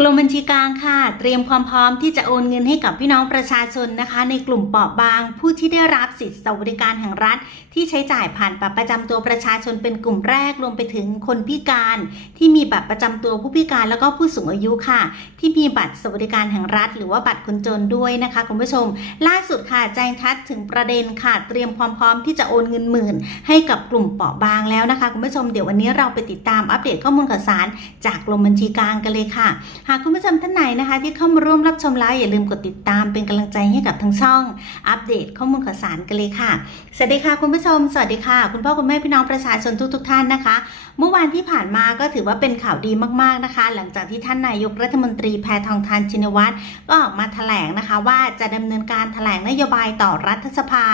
กรมบัญชีกลางค่ะ เตรียมความพร้อมที่จะโอนเงินให้กับพี่น้องประชาชนนะคะ ในกลุ่มเปราะบาง ผู้ที่ได้รับสิทธิสวัสดิการแห่งรัฐ ที่ใช้จ่ายผ่านบัตรประจำตัวประชาชนเป็นกลุ่มแรกรวมไปถึงคนพิการ ที่มีบัตรประจำตัวผู้พิการแล้วก็ผู้สูงอายุค่ะ ที่มีบัตรสวัสดิการแห่งรัฐ หรือว่าบัตรคนจนด้วยนะคะคุณผู้ชม ล่าสุดค่ะแจ้งชัดถึงประเด็นค่ะ เตรียมความพร้อมที่จะโอนเงินหมื่น ให้กับกลุ่มเปราะบางแล้วนะคะคุณผู้ชมเดี๋ยววันนี้เราไปติดตามอัปเดตข้อมูลข่าวสาร จากกรมบัญชีกลางกันเลยค่ะหากคุณผู้ชมท่านไหนนะคะ ที่เข้ามาร่วมรับชมไลฟ์อย่าลืมกดติดตามเป็นกำลังใจให้กับทั้งช่อง อัปเดตข้อมูลข่าวสารกันเลยค่ะ สวัสดีค่ะคุณผู้ชม สวัสดีค่ะ คุณพ่อคุณแม่พี่น้องประชาชนทุกๆทท่านนะคะ เมื่อวานที่ผ่านมาก็ถือว่าเป็นข่าวดีมากๆนะคะ หลังจากที่ท่านนายกรัฐมนตรีแพทองทานชินวัตรก็ออกมาแถลงนะคะ ว่าจะดำเนินการแถลงนโยบายต่อรัฐสภา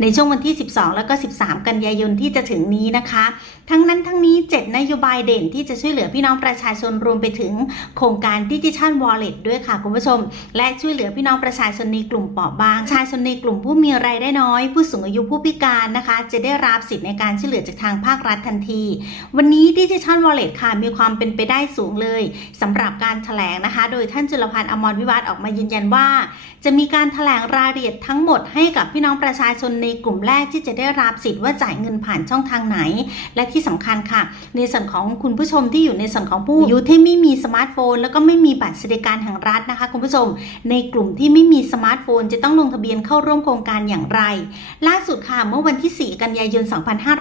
ในช่วงวันที่ 12 แล้วก็ 13 กันยายนที่จะถึงนี้นะคะ ทั้งนั้นทั้งนี้ 7 นโยบายเด่นที่จะช่วยเหลือพี่น้องประชาชนรวมไปถึงโครงการดิจิทัลวอลเล็ตด้วยค่ะคุณผู้ชม และช่วยเหลือพี่น้องประชาชนในกลุ่มเปราะบาง ชาชนในกลุ่มผู้มีรายได้น้อย ผู้สูงอายุผู้พิการนะคะ จะได้รับสิทธิ์ในการช่วยเหลือจากทางภาครัฐทันที วันนี้ดิจิทัลวอลเล็ตค่ะมีความเป็นไปได้สูงเลยสำหรับการแถลงนะคะ โดยท่านจุลพันธ์อมรวิวัฒน์ออกมายืนยันว่า จะมีการแถลงรายละเอียดทั้งหมดให้กับพี่น้องประชาชนในกลุ่มแรกที่จะได้รับสิทธิ์ว่าจ่ายเงินผ่านช่องทางไหน และที่สำคัญค่ะ ในส่วนของคุณผู้ชมที่อยู่ในส่วนของผู้อายุที่ไม่มีสมาร์ทโฟน แล้วก็ไม่มีบัตรสวัสดิการแห่งรัฐนะคะคุณผู้ชม ในกลุ่มที่ไม่มีสมาร์ทโฟน จะต้องลงทะเบียนเข้าร่วมโครงการอย่างไร ล่าสุดค่ะเมื่อวันที่ 4 กันยายน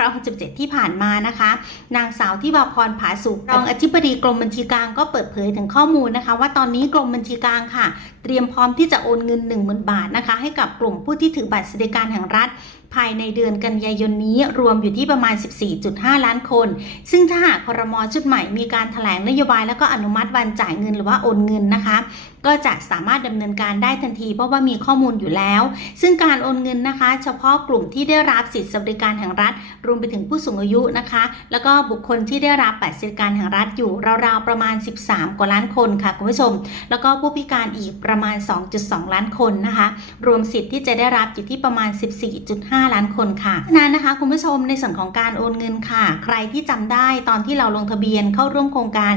2567 ที่ผ่านมานะคะ นางสาวที่วาพรผาสุกรองอธิบดีกรมบัญชีกลางก็เปิดเผยถึงข้อมูลนะคะ ว่าตอนนี้กรมบัญชีกลางค่ะ เตรียมพร้อมที่จะโอนเงิน 10,000 บาทนะคะ ให้กับกลุ่มผู้ที่ถือบัตรสวัสดิการแห่งรัฐ ภายในเดือนกันยายนนี้รวมอยู่ที่ประมาณ 14.5 ล้านคน ซึ่งถ้าหากครมชุดใหม่มีการถแถลงนโยบายแล้วก็อนุมัติวันจ่ายเงินหรือว่าโอนเงินนะคะ ก็จะสามารถดำเนินการได้ทันทีเพราะว่ามีข้อมูลอยู่แล้ว ซึ่งการโอนเงินนะคะ เฉพาะกลุ่มที่ได้รับสิทธิสวัสดิการแห่งรัฐ รวมไปถึงผู้สูงอายุนะคะ แล้วก็บุคคลที่ได้รับบัตรสวัสดิการแห่งรัฐอยู่ราวๆประมาณ 13 กว่าล้านคนค่ะคุณผู้ชม แล้วก็ผู้พิการอีกประมาณ 2.2 ล้านคนนะคะ รวมสิทธิ์ที่จะได้รับอยู่ที่ประมาณ 14.5ล้านคนค่ะฉะนั้นนะคะคุณผู้ชมในส่วนของการโอนเงินค่ะ ใครที่จำได้ตอนที่เราลงทะเบียนเข้าร่วมโครงการ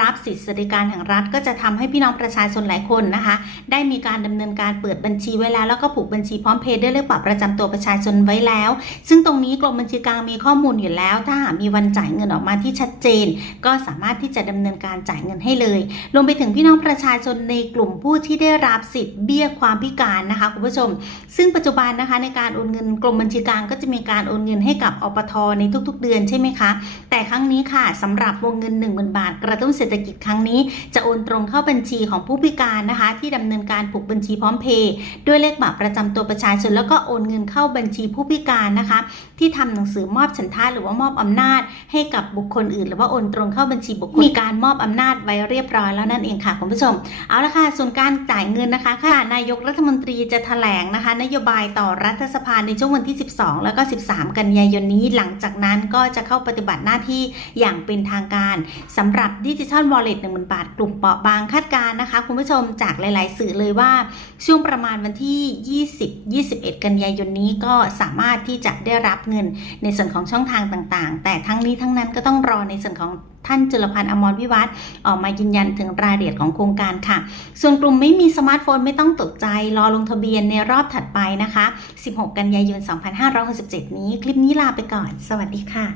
รับสิทธิสวัสดิการแห่งรัฐ ก็จะทำให้พี่น้องประชาชนหลายคนนะคะ ได้มีการดำเนินการเปิดบัญชีไว้แล้ว แล้วก็ผูกบัญชีพร้อมเพย์ด้วยเลขบัตรประจำตัวประชาชนไว้แล้ว ซึ่งตรงนี้กรมบัญชีกลางมีข้อมูลอยู่แล้ว ถ้าหากมีวันจ่ายเงินออกมาที่ชัดเจน ก็สามารถที่จะดำเนินการจ่ายเงินให้เลยรวมไปถึงพี่น้องประชาชนในกลุ่มผู้ที่ได้รับสิทธิ์เบี้ยความพิการนะคะคุณผู้ชม ซึ่งปัจจุบันนะคะในการโอนเงินกรมบัญชีกลางก็จะมีการโอนเงินให้กับอปทในทุกๆ เดือนใช่ไหมคะ แต่ครั้งนี้ค่ะสำหรับวงเงิน 10,000 บาท กระตุ้นเศรษฐกิจครั้งนี้ จะโอนตรงเข้าบัญชีของผู้พิการนะคะ ที่ดำเนินการผูกบัญชีพร้อมเพย์ด้วยเลขบัตรประจำตัวประชาชนแล้วก็โอนเงินเข้าบัญชีผู้พิการนะคะ ที่ทำหนังสือมอบฉันทะหรือว่ามอบอำนาจ ให้กับบุคคลอื่น หรือว่าโอนตรงเข้าบัญชีบุคคลมีการมอบอำนาจไว้เรียบร้อยแล้วนั่นเองค่ะคุณผู้ชม เอาละค่ะส่วนการจ่ายเงินนะคะค่ะนายกรัฐมนตรีจะแถลงนะคะ นโยบายต่อรัฐสภาในช่วงวันที่ 12 แล้วก็ 13 กันยายนนี้หลังจากนั้นก็จะเข้าปฏิบัติหน้าที่อย่างเป็นทางการสำหรับดิจิทัลวอลเล็ต1 0,000บาท กลุ่มเปราะบางคาดการ์นะคะ คุณผู้ชมจากหลาย ๆ สื่อเลยว่า ช่วงประมาณวันที่ 20-21 กันยายนนี้ก็สามารถที่จะได้รับเงินในส่วนของช่องทางต่าง ๆ แต่ทั้ งนี้ทั้งนั้นก็ต้องรอในส่วนของท่านจุลพันธ์อมรวิวัฒน์ออกมายืนยันถึงรายละเอียดของโครงการค่ะ ส่วนกลุ่มไม่มีสมาร์ทโฟนไม่ต้องตกใจ รอลงทะเบียนในรอบถัดไปนะคะ 16 กันยายน 2567 นี้ คลิปนี้ลาไปก่อน สวัสดีค่ะ